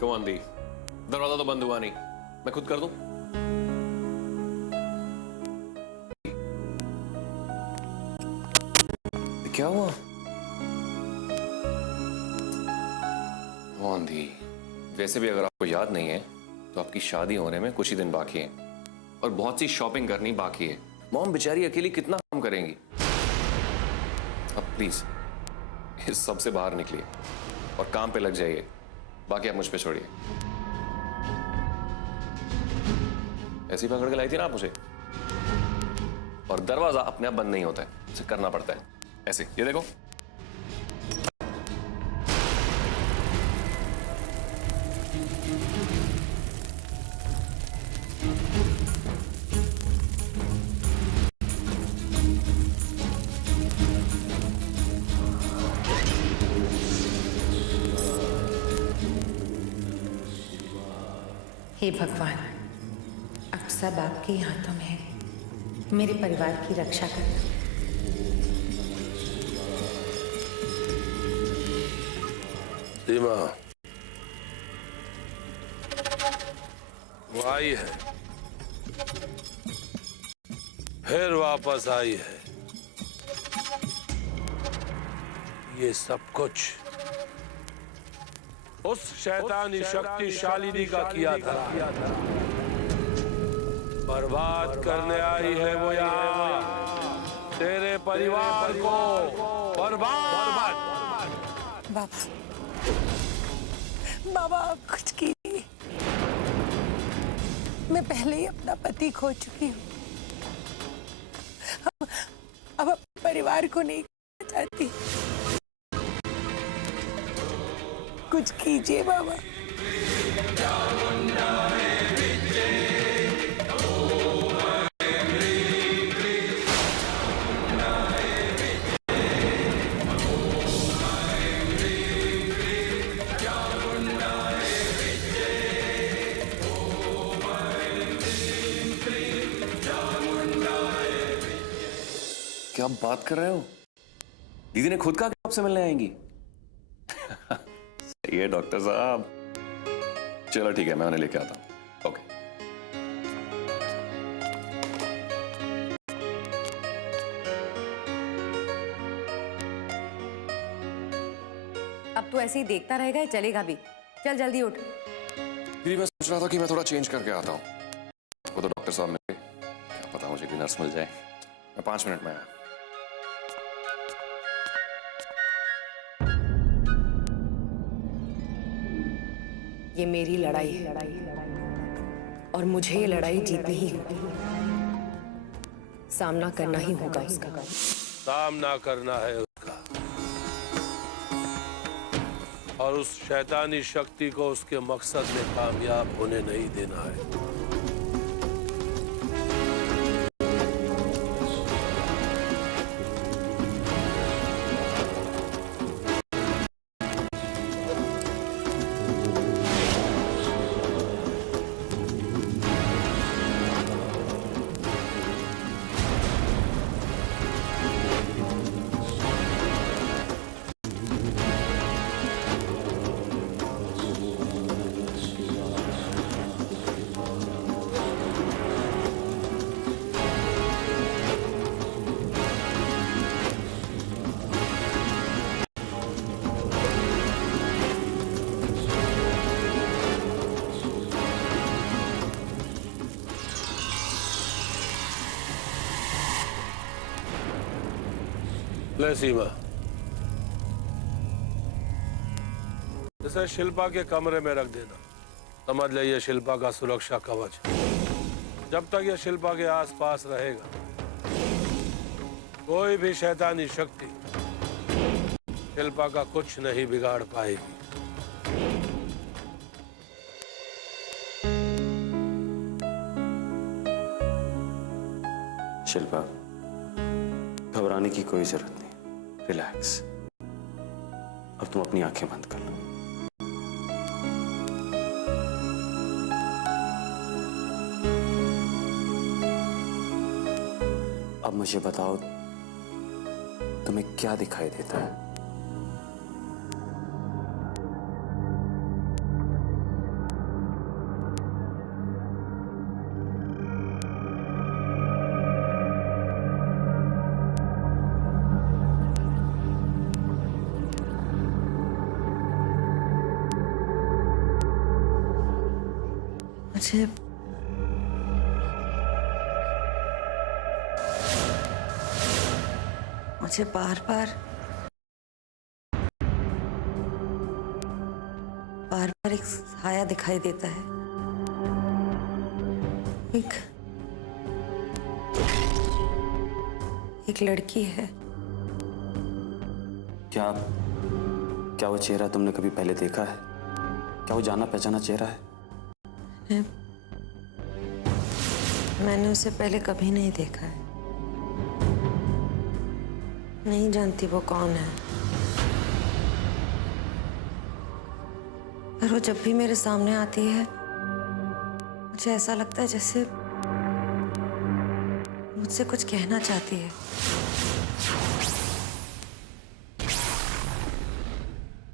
Come on the, दरवाजा तो बंद हुआ नहीं, मैं खुद कर दूं? क्या हुआ? On the. वैसे भी अगर आपको याद नहीं है तो आपकी शादी होने में कुछ ही दिन बाकी है और बहुत सी शॉपिंग करनी बाकी है। मॉम बेचारी अकेली कितना काम करेंगी। अब प्लीज इस सब से बाहर निकलिए और काम पे लग जाइए, बाकी आप मुझ पे छोड़िए। ऐसी पकड़ के लाई थी ना आप मुझे, और दरवाजा अपने आप बंद नहीं होता है, इसे करना पड़ता है ऐसे। ये देखो, हे भगवान, अब सब आपके ही हाथों में है। मेरे परिवार की रक्षा करना। सीमा, वो आई है, फिर वापस आई है। ये सब कुछ उस शैतानी शक्तिशालिनी का किया था। बर्बाद करने आई है वो यहाँ, तेरे परिवार को बर्बाद। बाबा, बाबा कुछ कीजिए। मैं पहले ही अपना पति खो चुकी हूँ। अब परिवार को नहीं खोना चाहती। कुछ कीजिए बाबा। क्या आप बात कर रहे हो? दीदी ने खुद कहा कि आपसे मिलने आएंगी। सही है डॉक्टर साहब। चलो ठीक है, मैं उन्हें लेके आता हूं। ओके। अब तो ऐसे ही देखता रहेगा, चलेगा भी। चल जल्दी उठ। दीदी मैं सोच रहा था कि मैं थोड़ा चेंज करके आता हूँ। वो तो डॉक्टर साहब मिले, क्या पता मुझे भी नर्स मिल जाए। मैं 5 मिनट में आया। ये मेरी लड़ाई है और मुझे ये लड़ाई जीतनी ही होगी। सामना करना ही होगा इसका। सामना करना है उसका, और उस शैतानी शक्ति को उसके मकसद में कामयाब होने नहीं देना है। ले सीमा, इसे शिल्पा के कमरे में रख देना। समझ ले ये शिल्पा का सुरक्षा कवच। जब तक ये शिल्पा के आसपास रहेगा, कोई भी शैतानी शक्ति शिल्पा का कुछ नहीं बिगाड़ पाएगी। शिल्पा, घबराने की कोई जरूरत नहीं। रिलैक्स। अब तुम अपनी आंखें बंद कर लो। अब मुझे बताओ, तुम्हें क्या दिखाई देता है? मुझे बार बार एक साया दिखाई देता है। एक लड़की है। क्या क्या वो चेहरा तुमने कभी पहले देखा है? क्या वो जाना पहचाना चेहरा है? मैंने उसे पहले कभी नहीं देखा है। नहीं जानती वो कौन है, पर वो जब भी मेरे सामने आती है मुझे ऐसा लगता है जैसे मुझसे कुछ कहना चाहती है।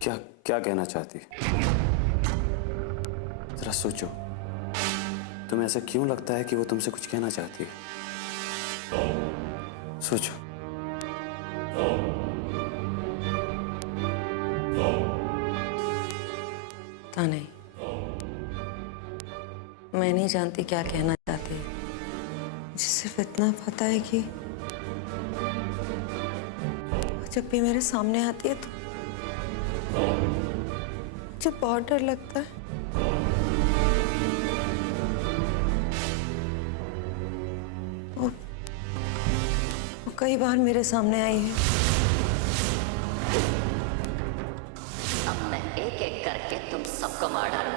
क्या क्या कहना चाहती है? जरा सोचो, तुम्हें ऐसा क्यों लगता है कि वो तुमसे कुछ कहना चाहती है? सोचो। पता नहीं, मैं नहीं जानती क्या कहना चाहती है। मुझे सिर्फ इतना पता है कि वो जब भी मेरे सामने आती है तो मुझे बहुत डर लगता है। वो कई बार मेरे सामने आई है। अब मैं एक एक करके तुम सबको मार डालूंगा।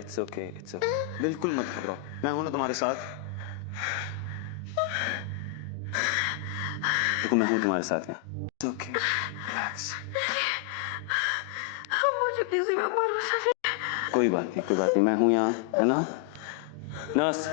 It's okay. बिल्कुल मत घबराओ, मैं हूं ना तुम्हारे साथ। देखो, मैं हूं तुम्हारे साथ यहाँ। It's okay. Relax. मुझे किसी पे भरोसा नहीं। कोई बात नहीं, मैं हूं यहाँ, है ना? Nurse.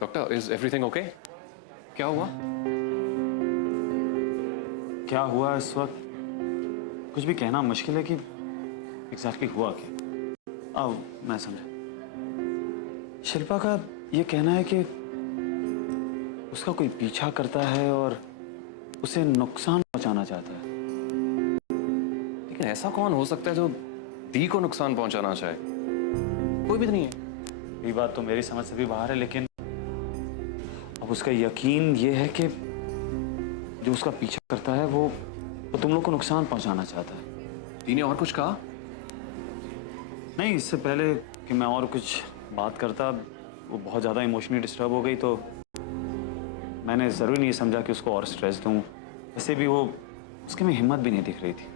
Doctor, is everything okay? क्या हुआ? क्या हुआ इस वक्त कुछ भी कहना मुश्किल है कि एग्जैक्टली हुआ क्या। आओ, मैं समझा। शिल्पा का ये कहना है कि उसका कोई पीछा करता है और उसे नुकसान पहुंचाना चाहता है। लेकिन ऐसा कौन हो सकता है जो दी को नुकसान पहुंचाना चाहे? कोई भी तो नहीं है। ये बात तो मेरी समझ से भी बाहर है, लेकिन अब उसका यकीन ये है कि जो उसका पीछा करता है वो तुम लोग को नुकसान पहुंचाना चाहता है। दी ने और कुछ कहा? नहीं, इससे पहले कि मैं और कुछ बात करता, वो बहुत ज़्यादा इमोशनली डिस्टर्ब हो गई, तो मैंने ज़रूरी नहीं समझा कि उसको और स्ट्रेस दूँ। वैसे भी वो उसके में हिम्मत भी नहीं दिख रही थी।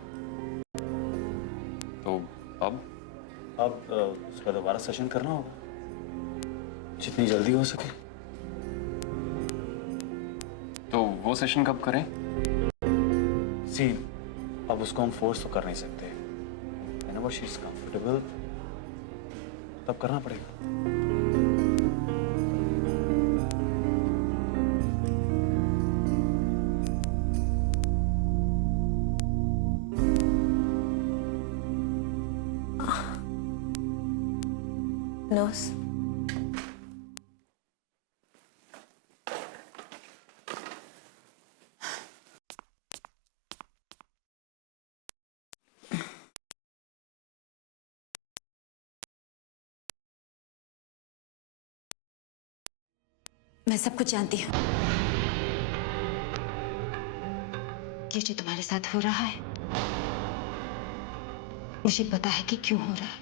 तो अब उसका दोबारा सेशन करना होगा, जितनी जल्दी हो सके। तो वो सेशन कब करें? सी, अब उसको हम फोर्स तो कर नहीं सकते। Whenever she is comfortable, तब करना पड़ेगा। नर्स, मैं सब कुछ जानती हूँ। ये जो तुम्हारे साथ हो रहा है मुझे पता है कि क्यों हो रहा है।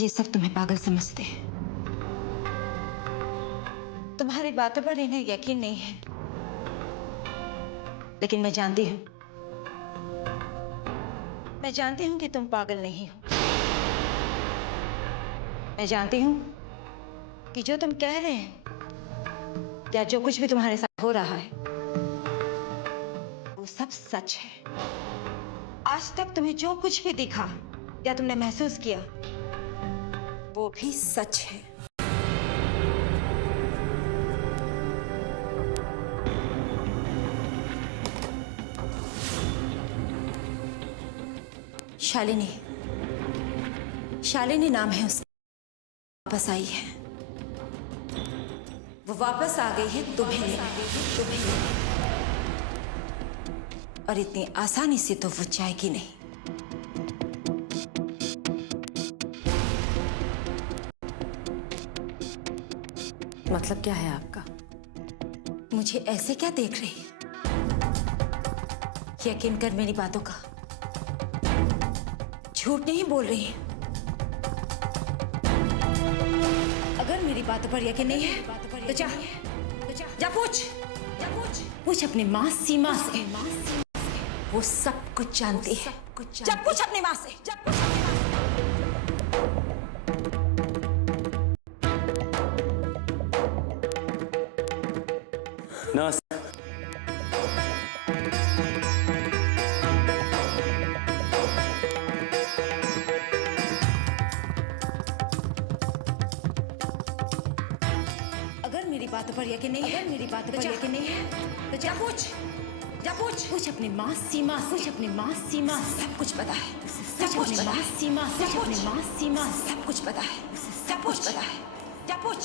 ये सब तुम्हें पागल समझते हैं। तुम्हारी बातों पर इन्हें यकीन नहीं है, लेकिन मैं जानती हूं कि तुम पागल नहीं हो। मैं जानती हूं कि जो तुम कह रहे हैं या जो कुछ भी तुम्हारे साथ हो रहा है वो सब सच है। आज तक तुम्हें जो कुछ भी दिखा या तुमने महसूस किया वो भी सच है। शालिनी नाम है उसका। वापस आई है, वो वापस आ गई है तुम्हें लेने। और इतनी आसानी से तो वो जाएगी नहीं। मतलब क्या है आपका? मुझे ऐसे क्या देख रही है? यकीन कर मेरी बातों का, झूठ नहीं बोल रही है। अगर मेरी बातों पर यकीन नहीं है तो जा पूछ अपनी माँ सीमा से। वो सब कुछ जानती है। जा पूछ अपनी माँ से। नर्स, अगर मेरी बातों पर यकीन नहीं है तो जा पूछ अपनी माँ सीमा से। सब कुछ पता है। सब कुछ पता है। जा पूछ।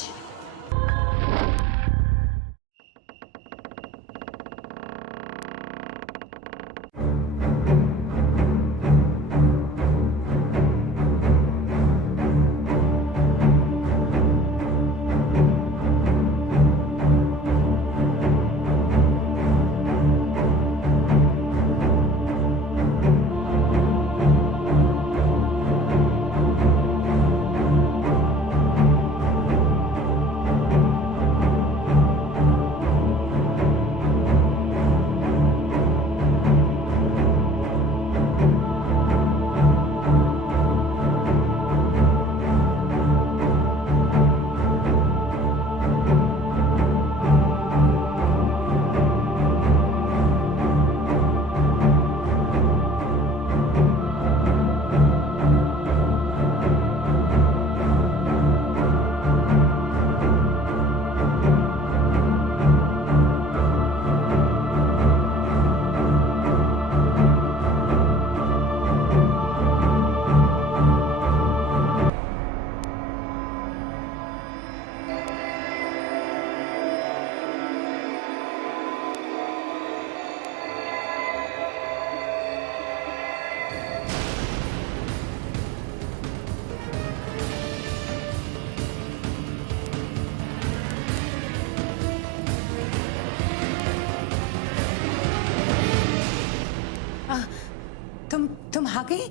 तुम आ गई?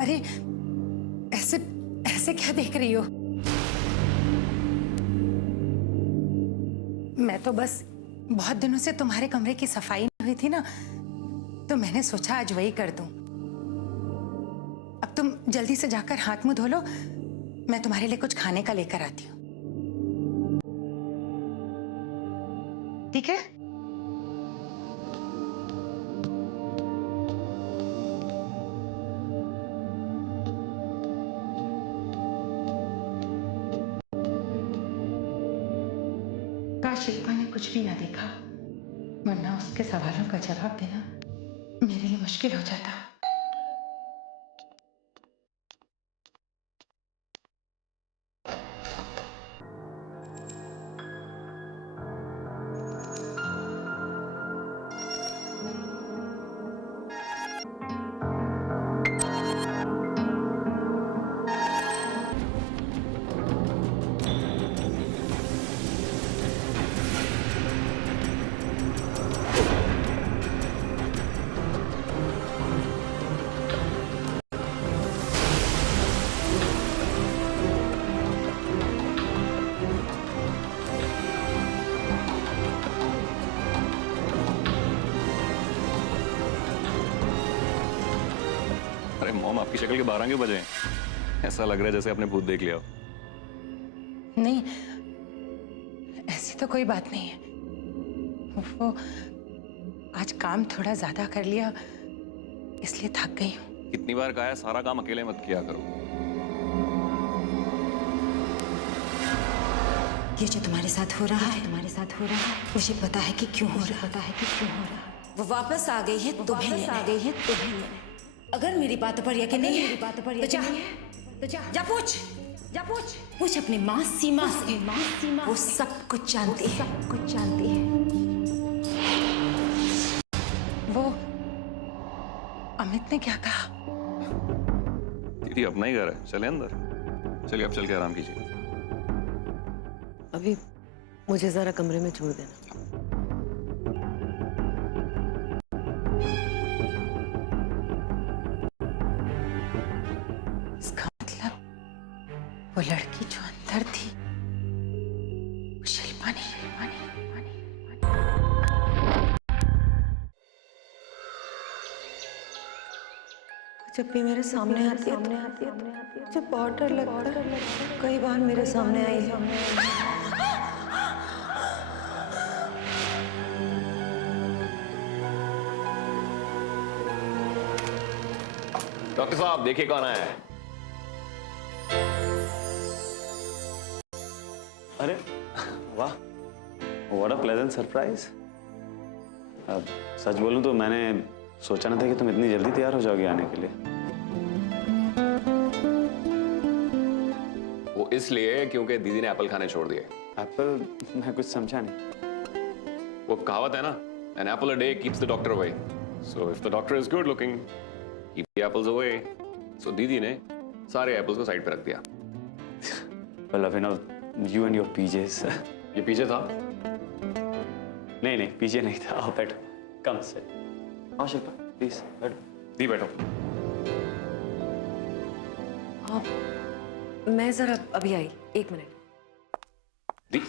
अरे ऐसे ऐसे क्या देख रही हो? मैं तो बस बहुत दिनों से तुम्हारे कमरे की सफाई नहीं हुई थी ना, तो मैंने सोचा आज वही कर दूं। अब तुम जल्दी से जाकर हाथ मुंह धो लो, मैं तुम्हारे लिए कुछ खाने का लेकर आती हूँ। ठीक है? शिल्पा ने कुछ भी ना देखा, वरना उसके सवालों का जवाब देना मेरे लिए मुश्किल हो जाता। अरे मॉम, आपकी शक्ल के 12 क्यों बजे हैं? ऐसा लग रहा है जैसे आपने भूत देख लिया हो। नहीं, ऐसी तो कोई बात नहीं है। वो आज काम थोड़ा ज्यादा कर लिया, इसलिए थक गई हूँ। कितनी बार कहा है सारा काम अकेले मत किया करो। ये जो तुम्हारे साथ हो रहा है, मुझे पता है कि क्यों हो रहा है। वो वापस आ गई है तुम्हें अगर मेरी बातों पर यकीन नहीं है तो जा पूछ अपनी माँ सीमा से। वो सब कुछ जानती है। वो अमित ने क्या कहा? दीदी अपना ही घर है, चले अंदर। चलिए अब चल के आराम कीजिए। अभी मुझे जरा कमरे में छोड़ देना। इसका मतलब वो लड़की जो अंदर थी वो शिल्पा नहीं। जब भी मेरे सामने आती है मुझे बहुत डर लगता है। कई बार मेरे सामने आई है। डॉक्टर साहब देखिए कौन आया है। अरे वाह, व्हाट अ प्लेजेंट सरप्राइज। अब सच बोलूं तो मैंने सोचा ना था कि तुम इतनी जल्दी तैयार हो जाओगे आने के लिए। वो इसलिए क्योंकि दीदी ने एप्पल खाने छोड़ दिए। एप्पल? मैं कुछ समझा नहीं। वो कहावत है ना, an apple a day keeps the doctor away. So if the doctor is good looking, keep the apples away. So दीदी ने सारे एप्पल्स को साइड पे रख दिया। Well, Abhinav, you and your PJs. ये पीछे था। नहीं, पीछे नहीं था। आओ बैठो। कम से आओ शिल्पा, प्लीज बैठो। दी बैठो। मैं जरा अभी आई, 1 मिनट। दी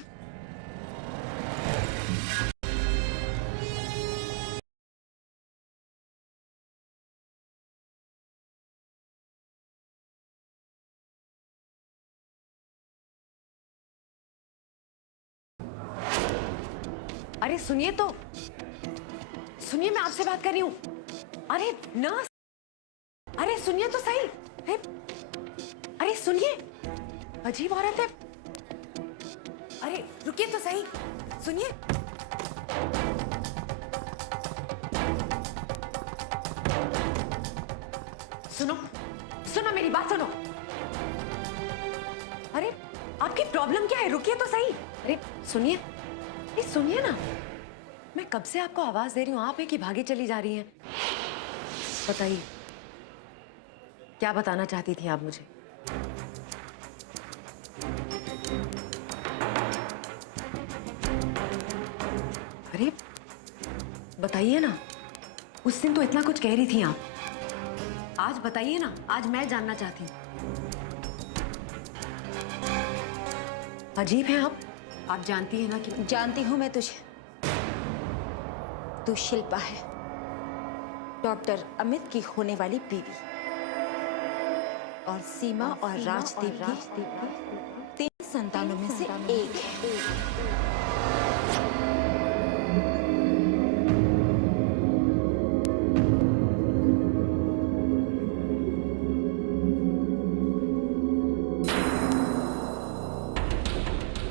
अरे सुनिए तो, सुनिए, मैं आपसे बात कर रही हूँ। अरे नर्स, अरे सुनिए तो सही। अरे सुनिए, अजीब औरत है। अरे रुकिए तो सही, सुनिए। सुनो मेरी बात सुनो। अरे आपकी प्रॉब्लम क्या है? रुकिए तो सही। अरे सुनिए ना, मैं कब से आपको आवाज दे रही हूँ, आप है कि भागे चली जा रही हैं? बताइए, क्या बताना चाहती थी आप मुझे? अरे बताइए ना, उस दिन तो इतना कुछ कह रही थी आप। आज बताइए ना, आज मैं जानना चाहती हूँ। अजीब है आप जानती है ना कि जानती हूँ मैं तुझे। तू शिल्पा है, डॉक्टर अमित की होने वाली बीवी, और सीमा और राजदीप की 3 संतानों में से एक है।